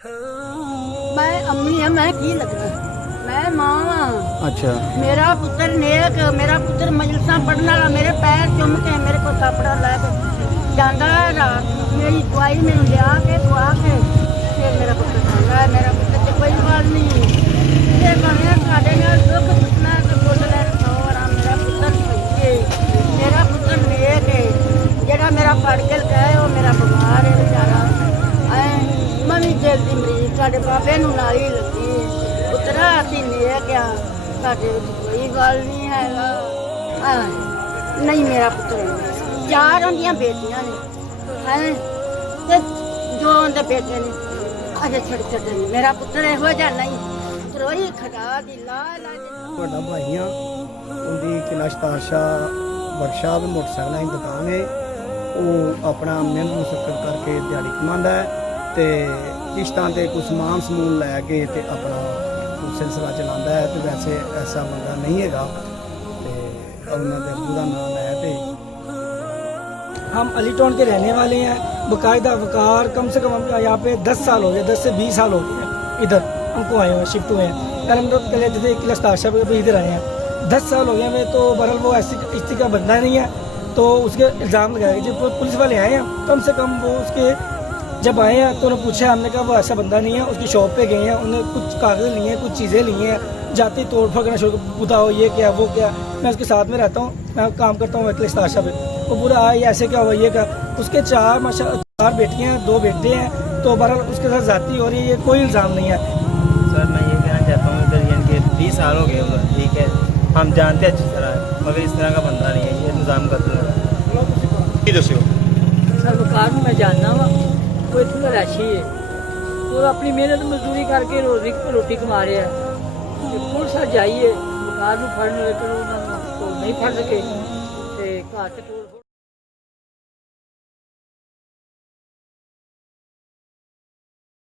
मैं अम्मी है, मैं की लगना, मैं मां हाँ। अच्छा मेरा पुत्र नेक, मेरा पुत्र मजलसा पढ़ने वाला, मेरे पैर चुम के मेरे को कपड़ा लैके जाता है। रात मेरी दवाई मैंने लिया के दुआ के फिर मेरा पुत्र खांदा है। मेरा पुत्र तो कोई बात नहीं ये कहने साढ़े नाल दुख पुछना तो बोल ले सौरा। मेरा पुत्र सही है, मेरा पुत्र नेक है। जेड़ा मेरा पढ़ के गया वो मेरा बीमार है बेचारा। मम्मी दिल की मरीज साढ़े बाबे नूं नाल ही लगी पुत्रा असीं नेक आ, साडे विच कोई गल नहीं हैगा। नहीं मेरा पुत्र चार उन्दियां बेटियां ने हैं ते दो उनदे बेटे ने अजे छड़ छड़े ने। मेरा पुत्र इहो जिहा नहीं त्रोई खड़ा दी ला ला ਤੁਹਾਡਾ ਭਾਈਆਂ ਉਹਦੀ ਕਿਲਾ ਸ਼ਤਾਸ਼ਾ ਵਰਕਸ਼ਾਪ ਮੋਟਰਸਾਈਕਲਾਂ ਦੀ ਦੁਕਾਨ ਹੈ। ਉਹ ਆਪਣਾ ਮਿਹਨਤ ਮੁਸ਼ੱਕਤ ਕਰਕੇ ਦਿਹਾੜੀ ਕਮਾਉਂਦਾ ਹੈ ਤੇ ਕਿਸ਼ਤਾਂ ਤੇ ਕੁਝ ਸਮਾਨ ਸਮੂਨ ਲੈ ਕੇ ਤੇ ਆਪਣਾ ਸਿਲਸਿਲਾ ਚਲਾਉਂਦਾ ਹੈ। ਤੇ ਵੈਸੇ ਐਸਾ ਬੰਦਾ ਨਹੀਂ ਹੈਗਾ ਤੇ ਉਹਨਾਂ ਦੇ ਅੱਬੂ ਦਾ ਨਾਮ ਹੈ। ਤੇ हम अली टाउन के रहने वाले हैं, बाकायदा वकार कम से कम हम यहाँ पे 10 साल हो गए, 10 से 20 साल हो गए हैं इधर हमको आए हुए शिफ्ट हुए हैं। पहले हम लोग पहले जैसे किला स्टाशा पे इधर आए हैं, 10 साल हो गए हमें। तो बहरहाल वो ऐसी इसी का बंदा नहीं है तो उसके इल्ज़ाम लगाए। जब पुलिस वाले आए हैं कम से कम वो उसके जब आए हैं तो उन्होंने पूछा, हमने कहा वो ऐसा बंदा नहीं है। उसकी शॉप पे गए हैं, उन्होंने कुछ कागज़ लिए हैं, कुछ चीज़ें ली हैं, जाते ही तोड़ फोड़ करना शुरू बताओ ये क्या वो क्या। मैं उसके साथ में रहता हूँ, मैं काम करता हूँ किला स्टाशा पे। वो पूरा आए ऐसे क्या हुआ ये क्या। उसके चार बेटियाँ हैं, 2 बेटे हैं। तो बहरहाल उसके साथ जाती हो रही है, कोई इल्ज़ाम नहीं है। सर मैं ये कहना चाहता हूँ इधर यानी कि 20 साल हो गए उधर, ठीक है हम जानते हैं अच्छी तरह, मगर इस तरह का बंदा नहीं है, ये इंतजाम करते हैं। सर वकार मैं जानना वा कोई इतना राशि है वो अपनी मेहनत मजदूरी करके रोटी कमा रहा है। पुलिस जाइए वकार फड़न लेकिन नहीं फड़ सके घर से